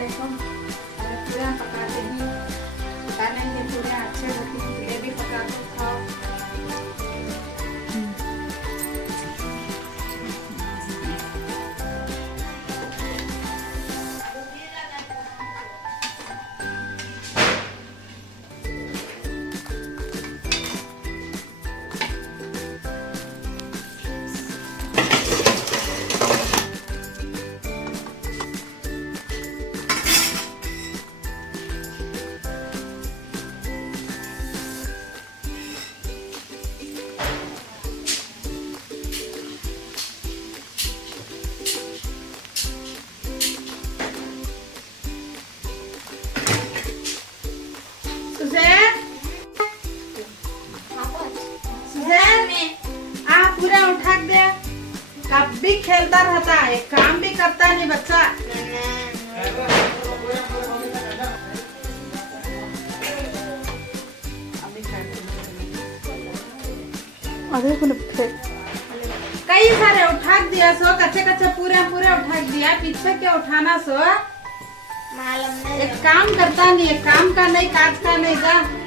वालेकुम। पूरा पकाते हैं, पकाने के पूरे अच्छे होती हैं, जलेबी पका के खाओ। पूरा उठा दे। कब भी खेलता रहता है, काम भी करता नहीं बच्चा। कई सारे उठा दिया सो, कच्चे कच्चे पूरे पूरे उठा दिया, पीछे क्या उठाना सो। मालूम नहीं, एक काम करता नहीं, एक काम का नहीं, काज का नहीं जा।